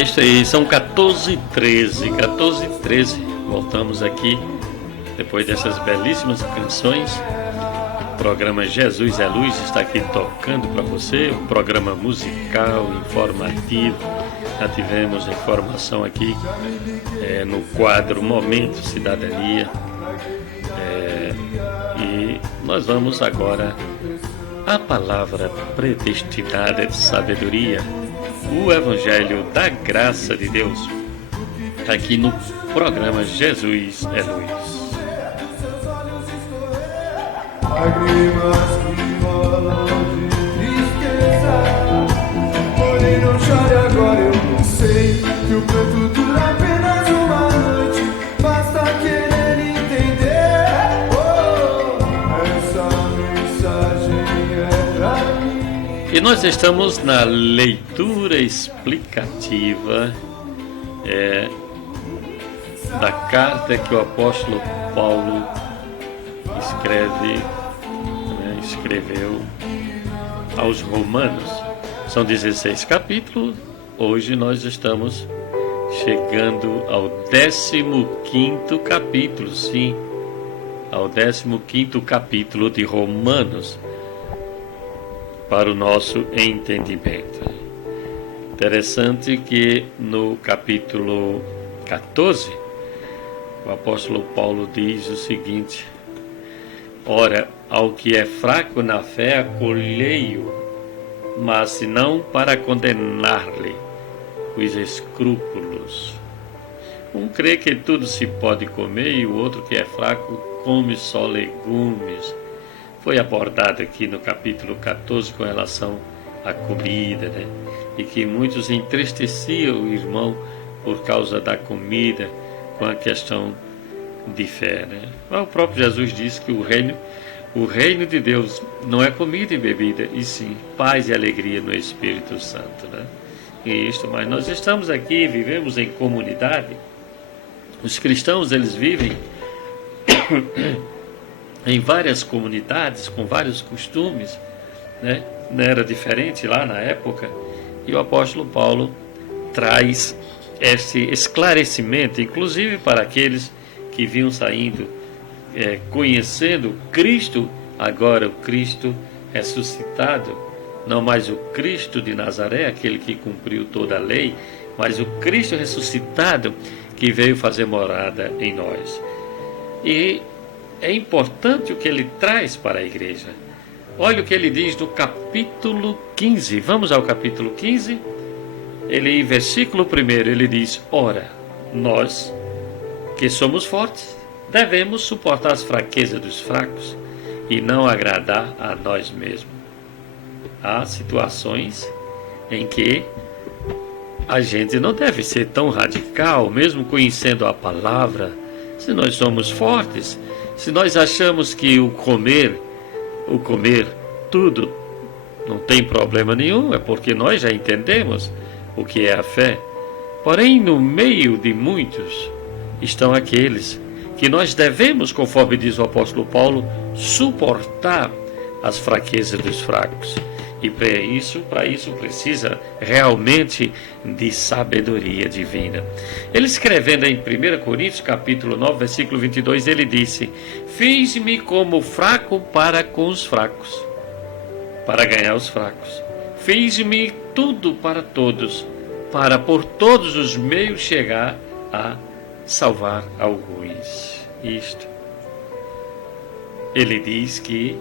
É isso aí, são 14h13, 14h13. Voltamos aqui depois dessas belíssimas canções. O programa Jesus é Luz está aqui tocando para você, um programa musical, informativo. Já tivemos informação aqui no quadro Momento Cidadania. E nós vamos agora à palavra predestinada de sabedoria, o Evangelho da Graça de Deus, aqui no programa Jesus é Luz. Lágrimas que rolam de tristeza, porém não chore agora, eu não sei que o pranto dura apenas uma noite, basta querer entender. Essa mensagem é pra mim. E nós estamos na leitura explicativa da carta que o apóstolo Paulo escreveu aos Romanos. São 16 capítulos. Hoje nós estamos chegando ao 15º capítulo, sim, ao 15º capítulo de Romanos, para o nosso entendimento. Interessante que no capítulo 14, o apóstolo Paulo diz o seguinte: ora, ao que é fraco na fé acolhei-o, mas se não para condenar-lhe os escrúpulos. Um crê que tudo se pode comer e o outro que é fraco come só legumes. Foi abordado aqui no capítulo 14 com relação à comida, né? E que muitos entristeciam o irmão por causa da comida, com a questão de fé, né? Mas o próprio Jesus disse que o reino de Deus não é comida e bebida, e sim paz e alegria no Espírito Santo, né? Mas nós estamos aqui, vivemos em comunidade. Os cristãos, eles vivem em várias comunidades, com vários costumes, né? Não era diferente lá na época, e o apóstolo Paulo traz esse esclarecimento, inclusive para aqueles que vinham saindo, conhecendo Cristo, agora o Cristo ressuscitado, não mais o Cristo de Nazaré, aquele que cumpriu toda a lei, mas o Cristo ressuscitado que veio fazer morada em nós. E é importante o que ele traz para a igreja. Olha o que ele diz no capítulo 15. Vamos ao capítulo 15. Ele, versículo 1, ele diz: ora, nós que somos fortes, devemos suportar as fraquezas dos fracos e não agradar a nós mesmos. Há situações em que a gente não deve ser tão radical, mesmo conhecendo a palavra. Se nós somos fortes, se nós achamos que o comer tudo não tem problema nenhum, é porque nós já entendemos o que é a fé. Porém, no meio de muitos estão aqueles que nós devemos, conforme diz o apóstolo Paulo, suportar as fraquezas dos fracos. E para isso precisa realmente de sabedoria divina. Ele escrevendo em 1 Coríntios, capítulo 9, versículo 22, ele disse: fiz-me como fraco para com os fracos, para ganhar os fracos. Fiz-me tudo para todos, para por todos os meios chegar a salvar alguns. Isto. Ele diz que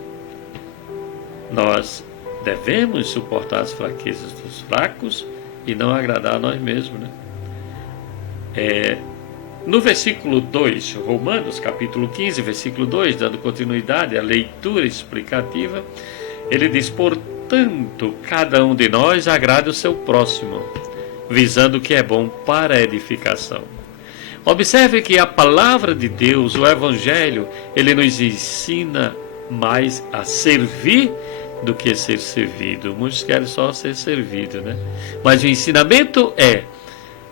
nós devemos suportar as fraquezas dos fracos e não agradar a nós mesmos, né? No versículo 2, Romanos capítulo 15, versículo 2, dando continuidade à leitura explicativa, ele diz: portanto, cada um de nós agrade o seu próximo, visando o que é bom para a edificação. Observe que a palavra de Deus, o Evangelho, ele nos ensina mais a servir do que ser servido. Muitos querem só ser servido, né? Mas o ensinamento é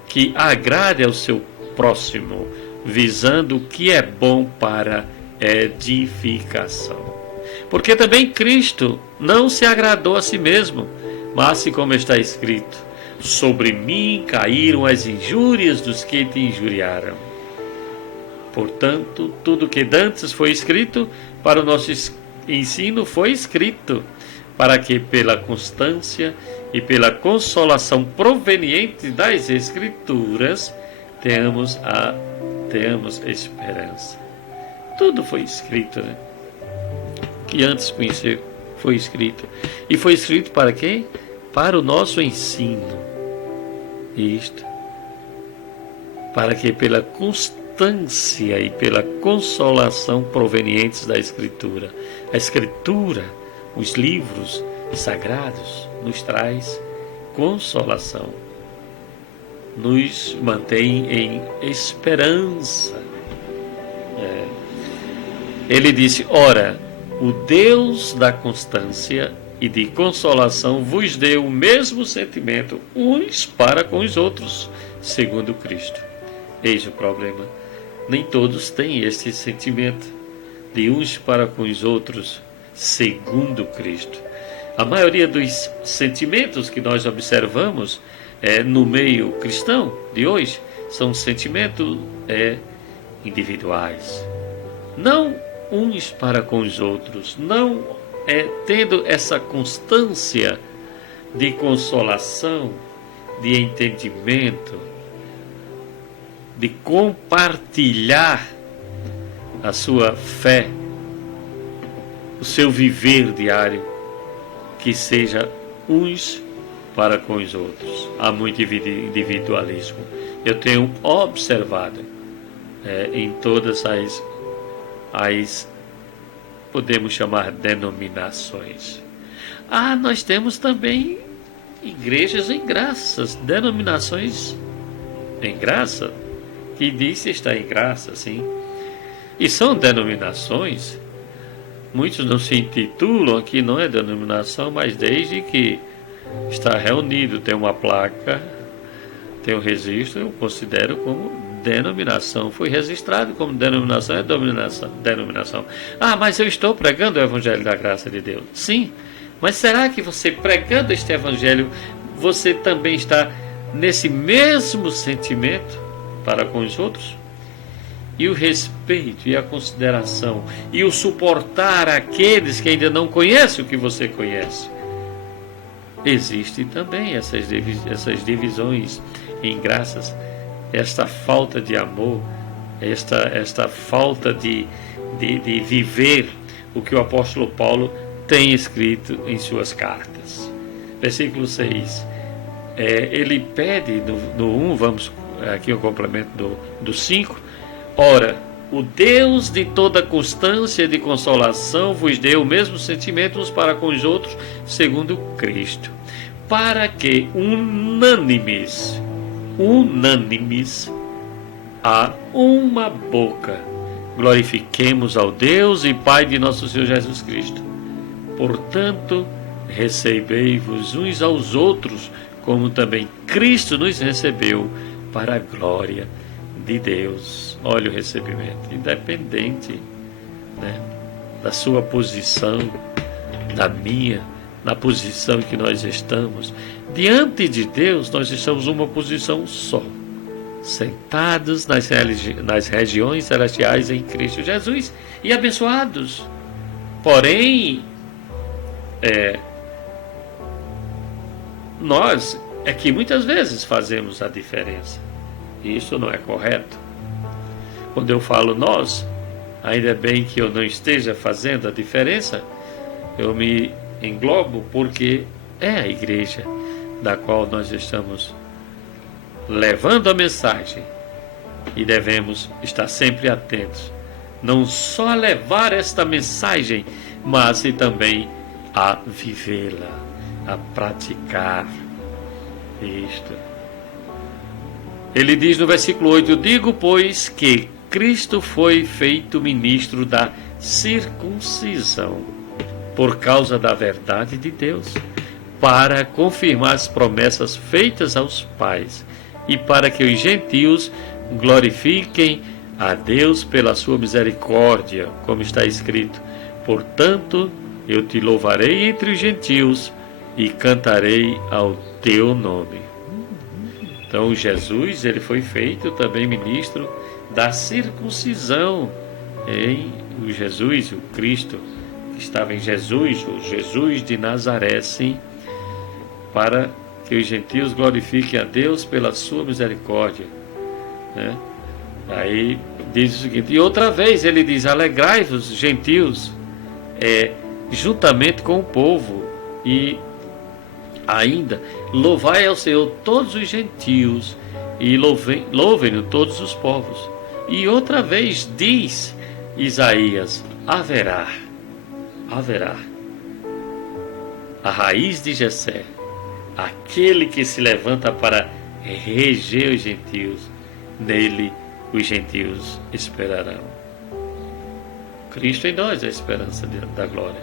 que agrade ao seu próximo, visando o que é bom para edificação. Porque também Cristo não se agradou a si mesmo, mas, como está escrito, Sobre mim caíram as injúrias dos que te injuriaram. Portanto, tudo que dantes foi escrito para o nosso ensino foi escrito, para que pela constância e pela consolação proveniente das Escrituras tenhamos esperança. Tudo foi escrito, né? Que antes conheceu foi escrito. E foi escrito para quem? Para o nosso ensino. Isto. Para que pela constância e pela consolação provenientes da Escritura. A Escritura, os livros sagrados, nos traz consolação. Nos mantém em esperança. Ele disse: ora, o Deus da constância e de consolação vos deu o mesmo sentimento uns para com os outros, segundo Cristo. Eis o problema. Nem todos têm este sentimento de uns para com os outros, segundo Cristo. A maioria dos sentimentos que nós observamos no meio cristão de hoje são sentimentos individuais. Não uns para com os outros, não tendo essa constância de consolação, de entendimento, de compartilhar a sua fé, o seu viver diário, que seja uns para com os outros. Há muito individualismo. Eu tenho observado em todas as podemos chamar denominações. Nós temos também igrejas em graças, denominações em graça, que diz estar em graça, sim. E são denominações, muitos não se intitulam aqui, não é denominação, mas desde que está reunido, tem uma placa, tem um registro, eu considero como denominação. Foi registrado como denominação, é denominação. Mas eu estou pregando o Evangelho da Graça de Deus. Sim, mas será que você pregando este Evangelho, você também está nesse mesmo sentimento para com os outros? E o respeito, e a consideração, e o suportar aqueles que ainda não conhecem o que você conhece. Existem também essas divisões em graças, esta falta de amor, esta falta de viver o que o apóstolo Paulo tem escrito em suas cartas. Versículo 6. Ele pede no 1, vamos aqui o complemento do 5. Ora, o Deus de toda constância e de consolação vos deu o mesmo sentimento uns para com os outros, segundo Cristo, para que unânimes a uma boca glorifiquemos ao Deus e Pai de nosso Senhor Jesus Cristo. Portanto, recebei-vos uns aos outros, como também Cristo nos recebeu para a glória de Deus. Olha o recebimento, independente, né, da sua posição, da minha, na posição que nós estamos. Diante de Deus, nós estamos numa posição só, sentados nas regiões celestiais em Cristo Jesus e abençoados. Porém, nós é que muitas vezes fazemos a diferença. E isso não é correto. Quando eu falo nós, ainda bem que eu não esteja fazendo a diferença, eu me englobo, porque é a igreja da qual nós estamos levando a mensagem e devemos estar sempre atentos, não só a levar esta mensagem, mas e também a vivê-la, a praticar isto. Ele diz no versículo 8: digo, pois, que Cristo foi feito ministro da circuncisão por causa da verdade de Deus, para confirmar as promessas feitas aos pais e para que os gentios glorifiquem a Deus pela sua misericórdia, como está escrito: portanto, eu te louvarei entre os gentios e cantarei ao teu nome. Então Jesus, ele foi feito também ministro da circuncisão em o Jesus, o Cristo, que estava em Jesus, o Jesus de Nazaré, sim, para que os gentios glorifiquem a Deus pela sua misericórdia, né? Aí diz o seguinte, e outra vez ele diz, alegrai-vos, gentios, juntamente com o povo, e ainda, louvai ao Senhor todos os gentios, e louvem-no todos os povos. E outra vez diz Isaías, haverá a raiz de Jessé, aquele que se levanta para reger os gentios, nele os gentios esperarão. Cristo em nós é a esperança da glória.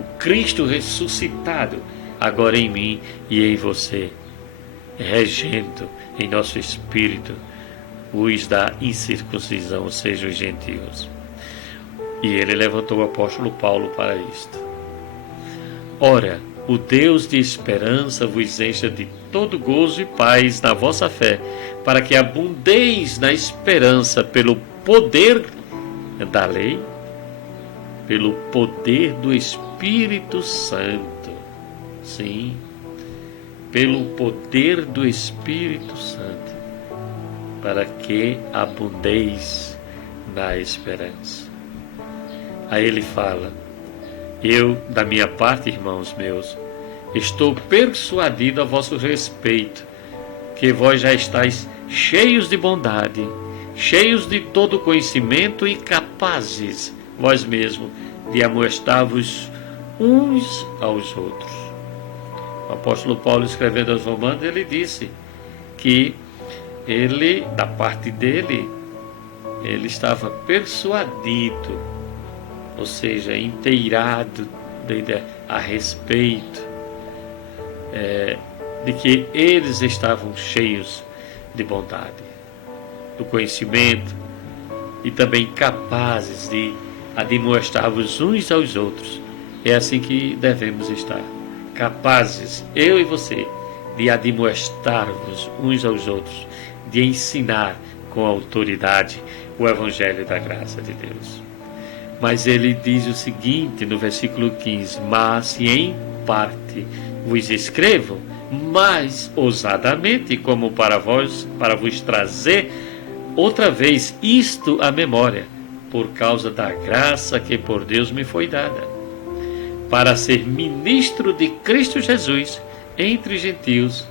O Cristo ressuscitado, agora em mim e em você, regendo em nosso espírito os da incircuncisão, ou seja, os gentios. E ele levantou o apóstolo Paulo para isto. Ora, o Deus de esperança vos encha de todo gozo e paz na vossa fé, para que abundeis na esperança pelo poder da lei, pelo poder do Espírito Santo. Sim, pelo poder do Espírito Santo, para que abundeis na esperança. Aí ele fala, eu, da minha parte, irmãos meus, estou persuadido a vosso respeito, que vós já estáis cheios de bondade, cheios de todo conhecimento e capazes, vós mesmos, de amoestar-vos uns aos outros. O apóstolo Paulo, escrevendo aos Romanos, ele disse que ele, da parte dele, ele estava persuadido, ou seja, inteirado a respeito de que eles estavam cheios de bondade, do conhecimento e também capazes de admoestar-vos uns aos outros. É assim que devemos estar, capazes, eu e você, de admoestar-vos uns aos outros, de ensinar com autoridade o Evangelho da graça de Deus. Mas ele diz o seguinte no versículo 15, mas se em parte vos escrevo, mais ousadamente, como para vos trazer outra vez isto à memória, por causa da graça que por Deus me foi dada, para ser ministro de Cristo Jesus entre os gentios,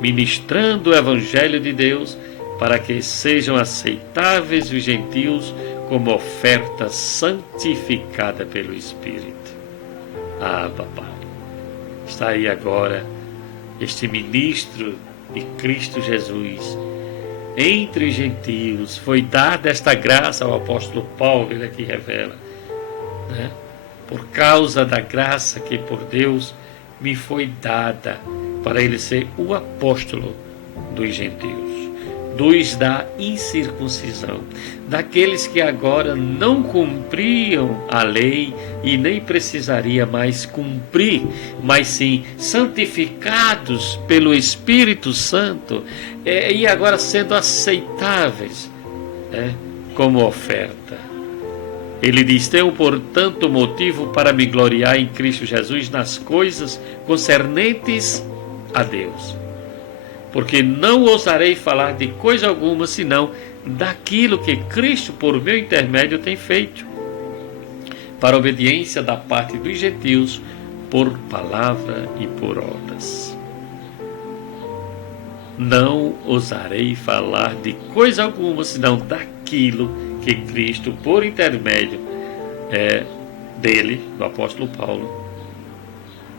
ministrando o Evangelho de Deus, para que sejam aceitáveis os gentios como oferta santificada pelo Espírito. Ah, papai, está aí agora este ministro de Cristo Jesus entre os gentios. Foi dada esta graça ao apóstolo Paulo, ele aqui revela, né? Por causa da graça que por Deus me foi dada, para ele ser o apóstolo dos gentios, dos da incircuncisão, daqueles que agora não cumpriam a lei e nem precisaria mais cumprir, mas sim santificados pelo Espírito Santo, e agora sendo aceitáveis como oferta. Ele diz, tenho, portanto, motivo para me gloriar em Cristo Jesus nas coisas concernentes a Deus, porque não ousarei falar de coisa alguma, senão daquilo que Cristo, por meu intermédio, tem feito, para obediência da parte dos gentios, por palavra e por obras. Não ousarei falar de coisa alguma, senão daquilo que Cristo, por intermédio dele, do apóstolo Paulo,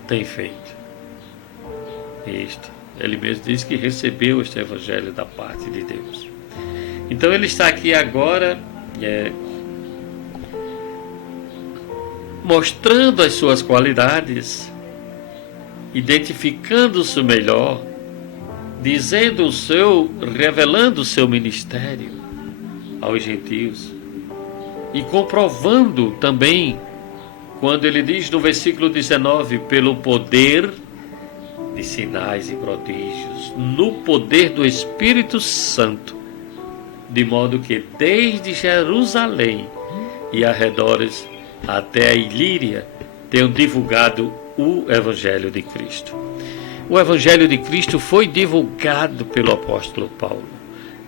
tem feito. Ele mesmo diz que recebeu este evangelho da parte de Deus. Então ele está aqui agora mostrando as suas qualidades, identificando-se melhor, revelando o seu ministério aos gentios e comprovando também, quando ele diz no versículo 19, pelo poder de sinais e prodígios, no poder do Espírito Santo, de modo que desde Jerusalém e arredores até a Ilíria tenham divulgado o Evangelho de Cristo. O Evangelho de Cristo foi divulgado pelo apóstolo Paulo,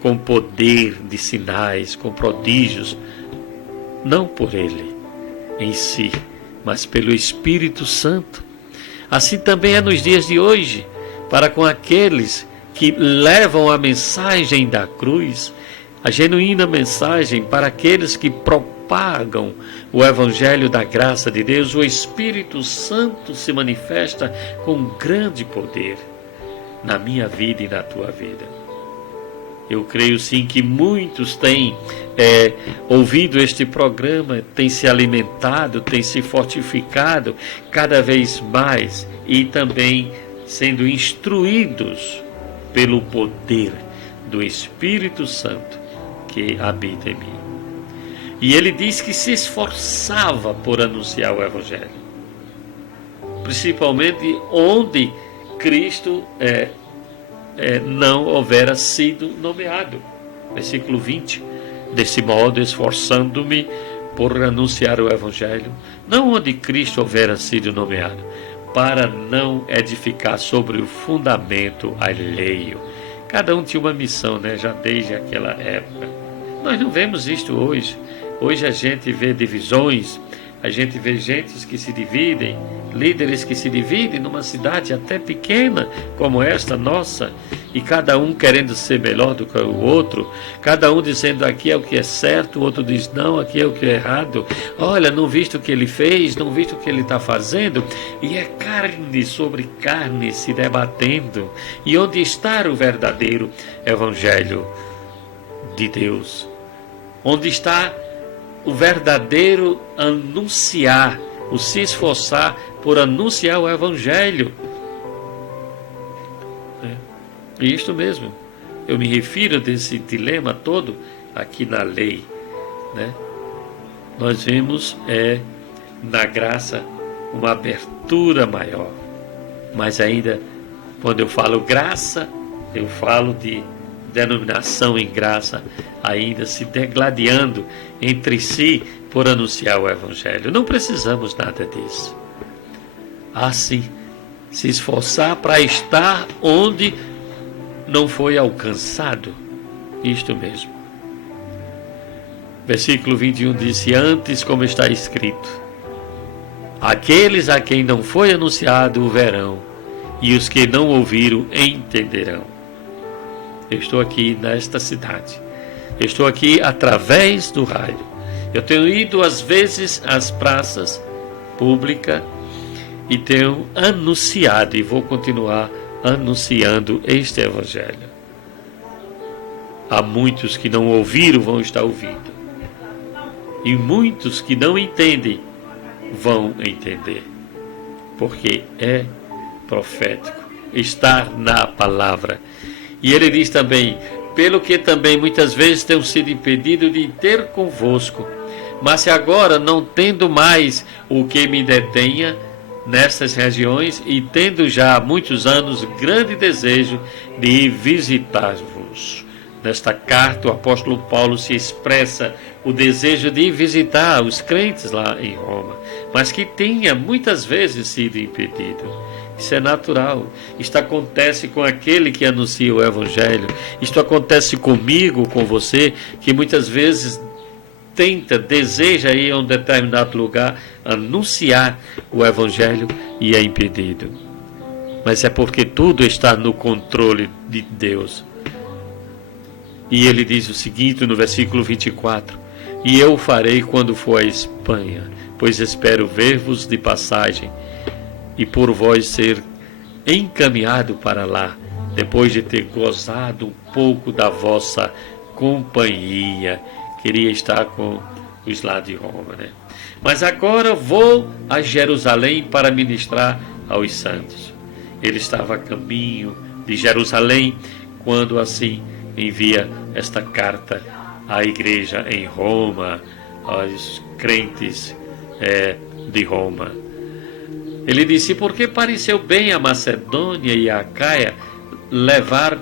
com poder de sinais, com prodígios, não por ele em si, mas pelo Espírito Santo. Assim também é nos dias de hoje, para com aqueles que levam a mensagem da cruz, a genuína mensagem para aqueles que propagam o Evangelho da graça de Deus, o Espírito Santo se manifesta com grande poder na minha vida e na tua vida. Eu creio sim que muitos têm ouvido este programa, têm se alimentado, têm se fortificado cada vez mais e também sendo instruídos pelo poder do Espírito Santo que habita em mim. E ele diz que se esforçava por anunciar o Evangelho, principalmente onde Cristo não houvera sido nomeado. Versículo 20. Desse modo, esforçando-me por anunciar o Evangelho, não onde Cristo houvera sido nomeado, para não edificar sobre o fundamento alheio. Cada um tinha uma missão, já desde aquela época. Nós não vemos isto hoje. Hoje a gente vê divisões, a gente vê gentes que se dividem, líderes que se dividem numa cidade até pequena como esta nossa, e cada um querendo ser melhor do que o outro, cada um dizendo aqui é o que é certo, o outro diz não, aqui é o que é errado. Olha, não visto o que ele fez, não visto o que ele está fazendo, e é carne sobre carne se debatendo. E onde está o verdadeiro Evangelho de Deus? Onde está o verdadeiro anunciar, o se esforçar por anunciar o Evangelho? E isto mesmo, eu me refiro desse dilema todo aqui na lei. Nós vemos na graça uma abertura maior, mas ainda quando eu falo graça, eu falo de denominação em graça, ainda se degladiando entre si por anunciar o Evangelho. Não precisamos nada disso. Assim, se esforçar para estar onde não foi alcançado. Isto mesmo. Versículo 21 disse: antes, como está escrito, aqueles a quem não foi anunciado o verão, e os que não ouviram entenderão. Eu estou aqui nesta cidade. Eu estou aqui através do rádio. Eu tenho ido às vezes às praças públicas e tenho anunciado e vou continuar anunciando este Evangelho. Há muitos que não ouviram, vão estar ouvindo. E muitos que não entendem, vão entender. Porque é profético. Está na palavra. E ele diz também: pelo que também muitas vezes tenho sido impedido de ter convosco, mas se agora, não tendo mais o que me detenha nestas regiões, e tendo já há muitos anos grande desejo de visitar-vos. Nesta carta, o apóstolo Paulo se expressa o desejo de visitar os crentes lá em Roma, mas que tenha muitas vezes sido impedido. Isso é natural. Isto acontece com aquele que anuncia o Evangelho. Isto acontece comigo, com você, que muitas vezes deseja ir a um determinado lugar, anunciar o Evangelho e é impedido. Mas é porque tudo está no controle de Deus. E ele diz o seguinte no versículo 24: e eu o farei quando for à Espanha, pois espero ver-vos de passagem, e por vós ser encaminhado para lá, depois de ter gozado um pouco da vossa companhia. Queria estar com os lá de Roma, Mas agora vou a Jerusalém para ministrar aos santos. Ele estava a caminho de Jerusalém quando assim envia esta carta à igreja em Roma, aos crentes de Roma. Ele disse: porque pareceu bem a Macedônia e a Acaia levar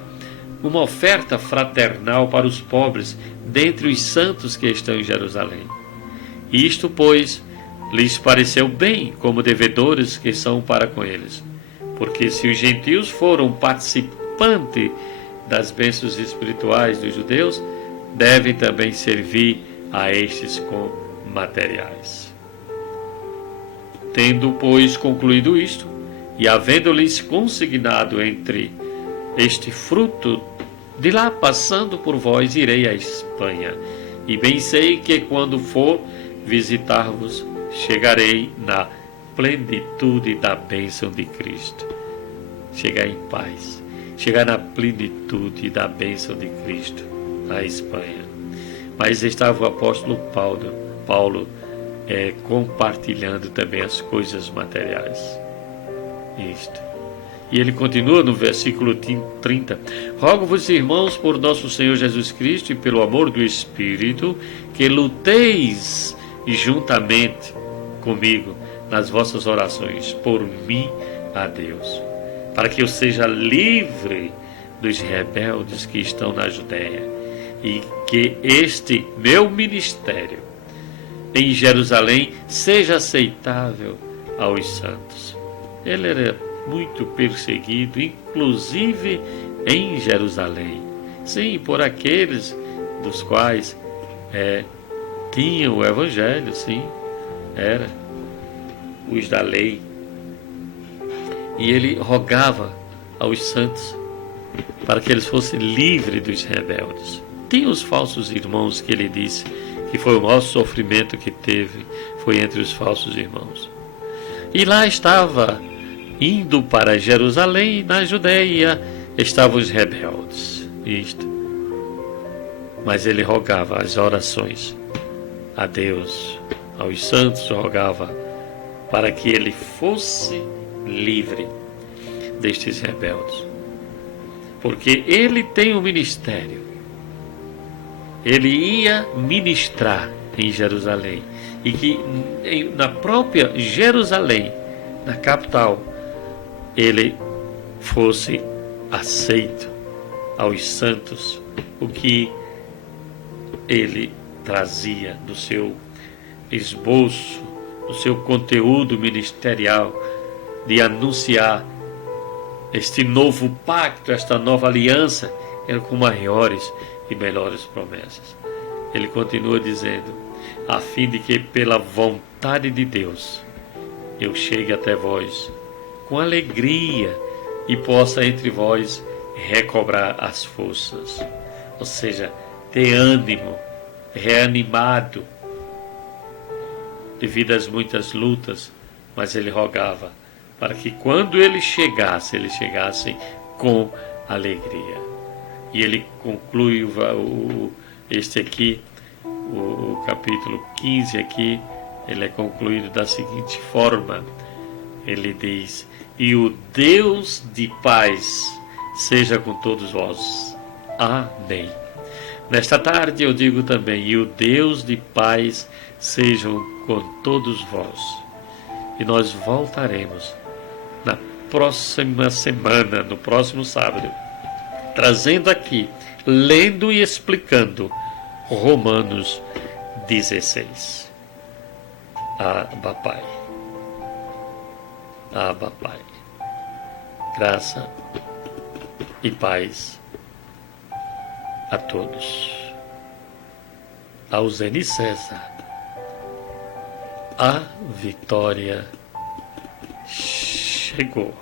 uma oferta fraternal para os pobres dentre os santos que estão em Jerusalém. Isto, pois, lhes pareceu bem como devedores que são para com eles. Porque se os gentios foram participantes das bênçãos espirituais dos judeus, devem também servir a estes com materiais. Tendo, pois, concluído isto, e havendo-lhes consignado entre este fruto, de lá passando por vós irei à Espanha, e bem sei que quando for visitar-vos, chegarei na plenitude da bênção de Cristo. Chegar em paz, chegar na plenitude da bênção de Cristo na Espanha. Mas estava o apóstolo Paulo compartilhando também as coisas materiais. Isto. E ele continua no versículo 30. Rogo-vos, irmãos, por nosso Senhor Jesus Cristo e pelo amor do Espírito, que luteis juntamente comigo nas vossas orações por mim a Deus, para que eu seja livre dos rebeldes que estão na Judéia, e que este meu ministério em Jerusalém seja aceitável aos santos. Ele era muito perseguido, inclusive em Jerusalém. Sim, por aqueles dos quais tinham o Evangelho, sim, era os da lei. E ele rogava aos santos para que eles fossem livres dos rebeldes. Tinha os falsos irmãos que ele disse que foi o maior sofrimento que teve, foi entre os falsos irmãos. E lá estava, indo para Jerusalém, na Judéia, estavam os rebeldes. Isto. Mas ele rogava as orações a Deus, aos santos, rogava para que ele fosse livre destes rebeldes. Porque ele tem um ministério. Ele ia ministrar em Jerusalém. E que na própria Jerusalém, na capital, ele fosse aceito aos santos o que ele trazia do seu esboço, do seu conteúdo ministerial, de anunciar este novo pacto, esta nova aliança, era com maiores e melhores promessas. Ele continua dizendo: a fim de que pela vontade de Deus eu chegue até vós com alegria e possa entre vós recobrar as forças. Ou seja, ter ânimo, reanimado, devido às muitas lutas, mas ele rogava para que quando ele chegasse com alegria. E ele conclui este aqui, o capítulo 15 aqui, ele é concluído da seguinte forma. Ele diz: e o Deus de paz seja com todos vós. Amém. Nesta tarde eu digo também: e o Deus de paz seja com todos vós. E nós voltaremos na próxima semana, no próximo sábado, trazendo aqui, lendo e explicando Romanos 16. Abba Pai. Abba Pai. Graça e paz a todos. Ao Zeni César, a vitória chegou.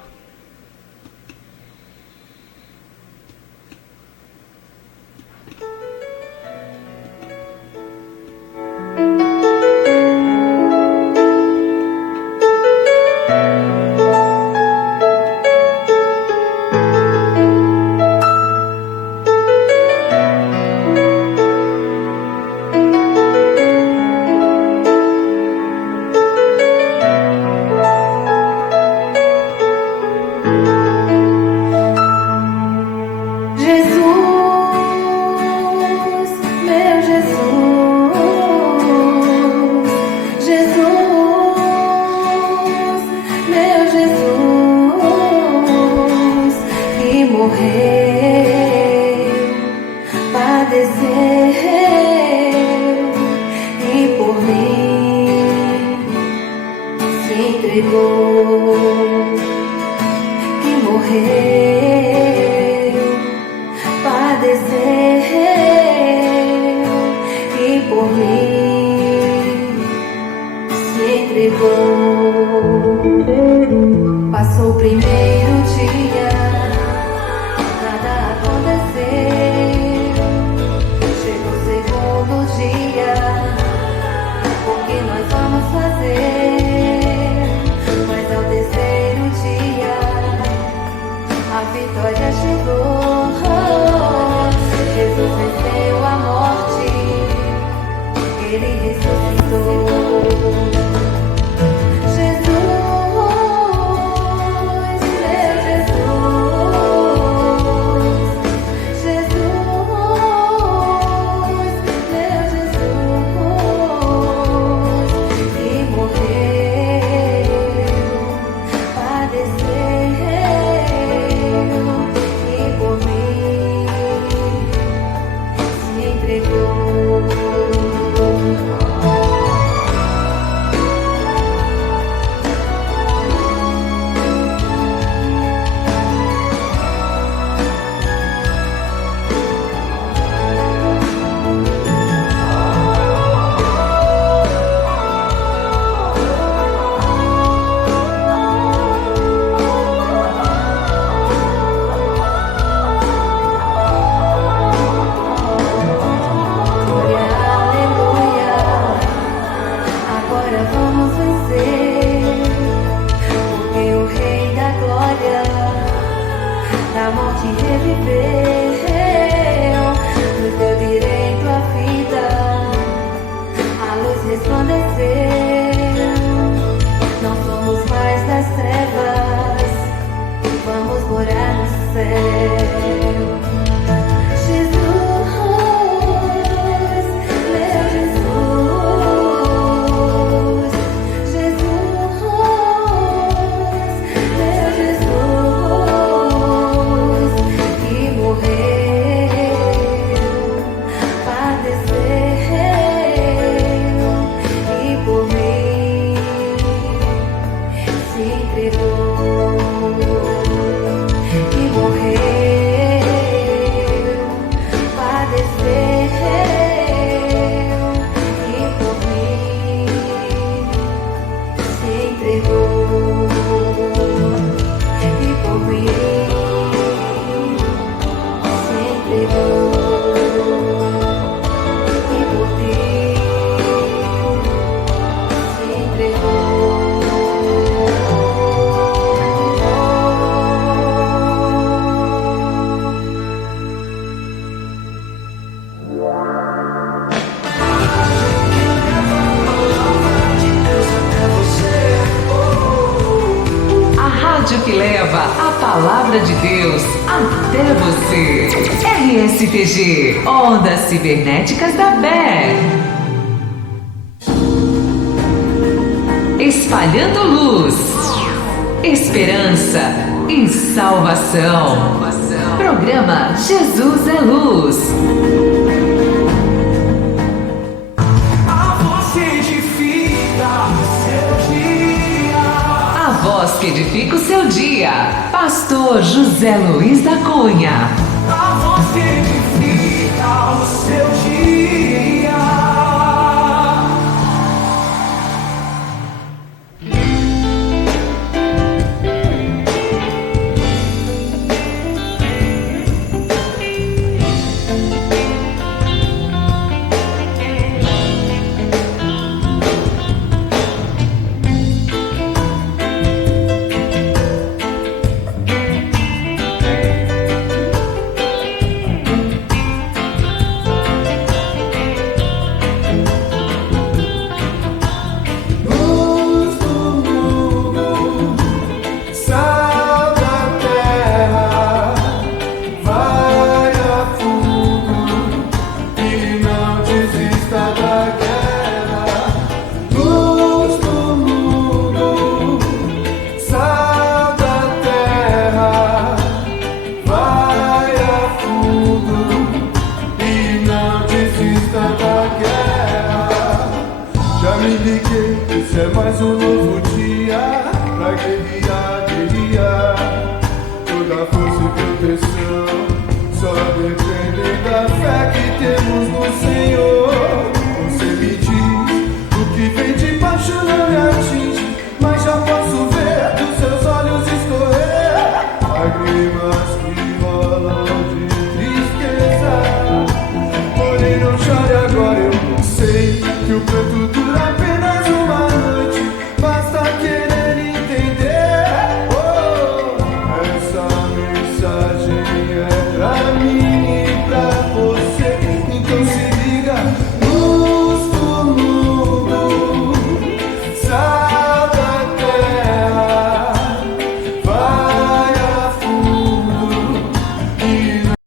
morreu, padeceu e por mim se entregou, que morreu, padeceu e por mim se entregou. Passou o primeiro dia, nada aconteceu. Chegou o segundo dia, o que nós vamos fazer? Mas ao terceiro dia, a vitória chegou. Jesus venceu a morte, Ele ressuscitou. Da morte reviveu, nos deu direito à vida, a luz resplandeceu. Não somos mais das trevas, vamos morar no céu. Jesus, meu Jesus, Jesus, meu Jesus, que morreu, padeceu e por mim se entregou, que morreu, padeceu e por mim se entregou, e por mim se entregou, e por ti se entregou. A rádio que leva a palavra de Deus até você. RSTG, Ondas Cibernéticas da BER. Espalhando luz, esperança e salvação. Programa Jesus é Luz. A voz que edifica o seu dia. A voz que edifica o seu dia. Pastor José Luiz da Cunha. A voz que edifica o seu dia.